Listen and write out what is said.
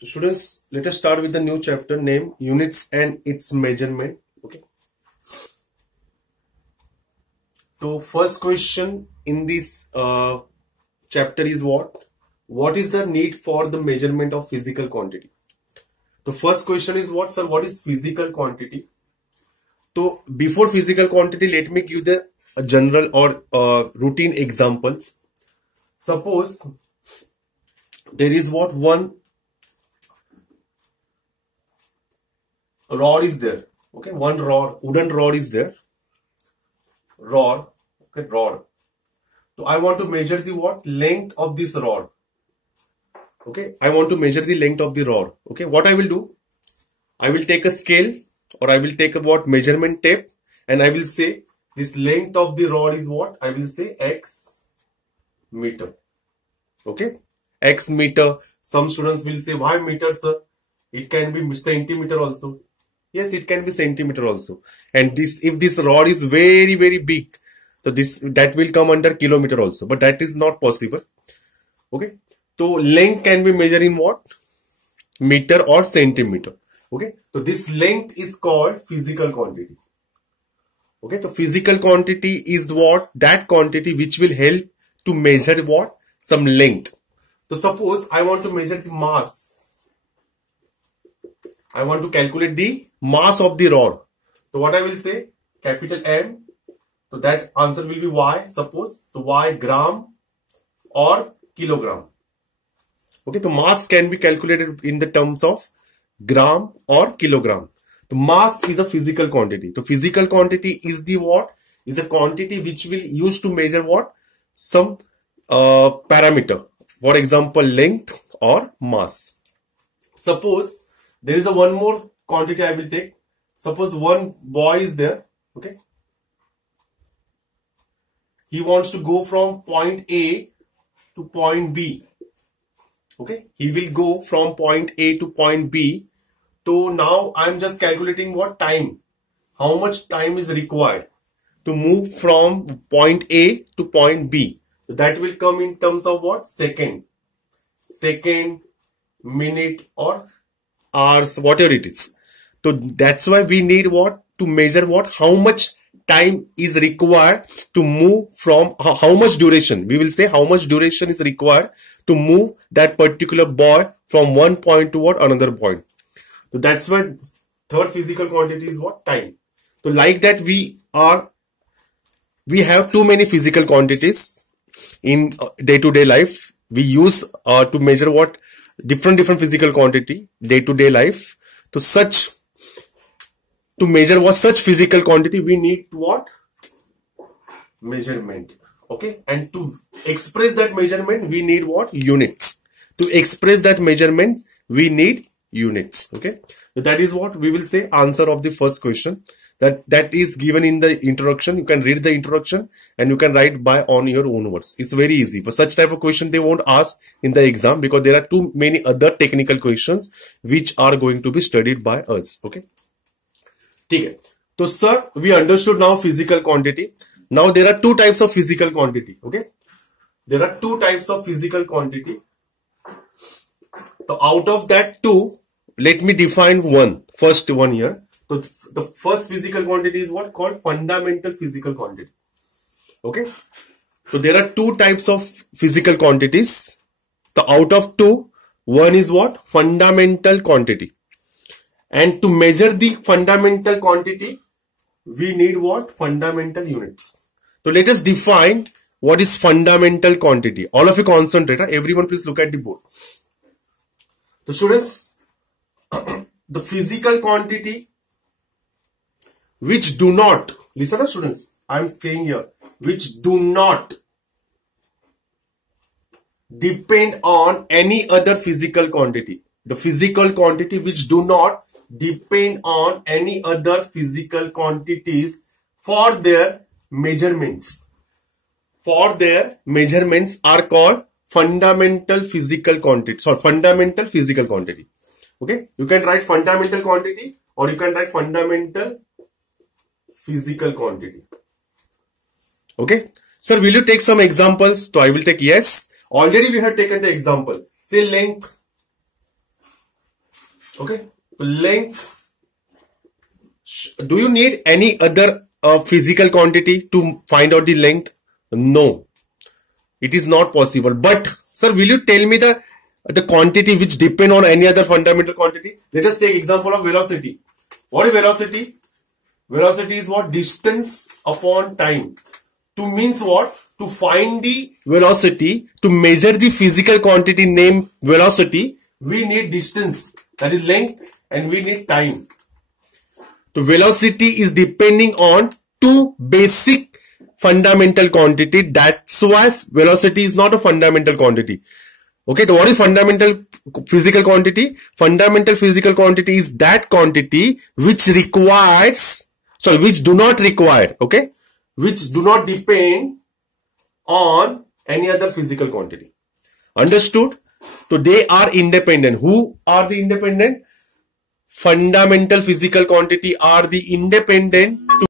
So students, let us start with the new chapter named Units and its Measurement. Okay. So first question in this chapter is what? What is the need for the measurement of physical quantity? The first question is what, sir? What is physical quantity? So before physical quantity, let me give the general or routine examples. Suppose there is what one rod is there. Okay, one rod, wooden rod is there. Rod, okay, rod. So I want to measure the what? Length of this rod. Okay, I want to measure the length of the rod. Okay, what I will do? I will take a scale or I will take a what? Measurement tape, and I will say this length of the rod is what? I will say X meter. Okay, X meter. Some students will say, why meter, sir? It can be centimeter also. Yes, it can be centimeter also. And this, if this rod is very, very big, so that will come under kilometer also. But that is not possible. Okay. So length can be measured in what? Meter or centimeter. Okay. So this length is called physical quantity. Okay. So physical quantity is what? That quantity which will help to measure what? Some length. So suppose I want to measure the mass. I want to calculate the mass of the rod. So what I will say? Capital M. So that answer will be Y. Suppose the Y gram or kilogram. Okay, the mass can be calculated in the terms of gram or kilogram. The mass is a physical quantity. The physical quantity is the what? Is a quantity which will use to measure what? Some parameter. For example, length or mass. Suppose there is a one more quantity I will take. Suppose one boy is there. Okay. He wants to go from point A to point B. Okay. He will go from point A to point B. So now I am just calculating what time. How much time is required to move from point A to point B. So that will come in terms of what? Second, minute or hours, whatever it is. So that's why we need what? To measure what? How much time is required to move from, how much duration. We will say how much duration is required to move that particular boy from one point to what? Another point. So that's why third physical quantity is what? Time. So like that we have too many physical quantities in day-to-day life. We use to measure what? Different physical quantity day-to-day life. To measure what such physical quantity, we need what? Measurement. Okay. And to express that measurement, we need what? Units. To express that measurement, we need units. Okay. So that is what we will say answer of the first question. That is given in the introduction. You can read the introduction and you can write by on your own words. It's very easy. But such type of question they won't ask in the exam because there are too many other technical questions which are going to be studied by us. Okay. Okay. So sir, we understood now physical quantity. Now there are two types of physical quantity. Okay. There are two types of physical quantity. So out of that two, let me define first one here. So the first physical quantity is what? Called fundamental physical quantity. Okay. So there are two types of physical quantities. So out of two, one is what? Fundamental quantity. And to measure the fundamental quantity, we need what? Fundamental units. So let us define what is fundamental quantity. All of you concentrate. Everyone please look at the board. So students, the physical quantity which do not, listen students, I am saying here, which do not depend on any other physical quantity. The physical quantity which do not depend on any other physical quantities for their measurements. For their measurements are called fundamental physical quantity. So fundamental physical quantity. Okay. You can write fundamental quantity or you can write fundamental physical quantity. Okay. Sir, will you take some examples? So I will take yes. Already we have taken the example. Say length. Okay, length. Do you need any other physical quantity to find out the length? No, it is not possible. But sir, will you tell me the quantity which depend on any other fundamental quantity? Let us take example of velocity. What is velocity? Velocity is what? Distance upon time. To means what? To find the velocity, to measure the physical quantity named velocity, we need distance, that is length, and we need time. So velocity is depending on two basic fundamental quantity. That's why velocity is not a fundamental quantity. Okay, so what is fundamental physical quantity? Fundamental physical quantity is that quantity which which do not require, okay, which do not depend on any other physical quantity. Understood? So they are independent. Who are the independent? Fundamental physical quantity are the independent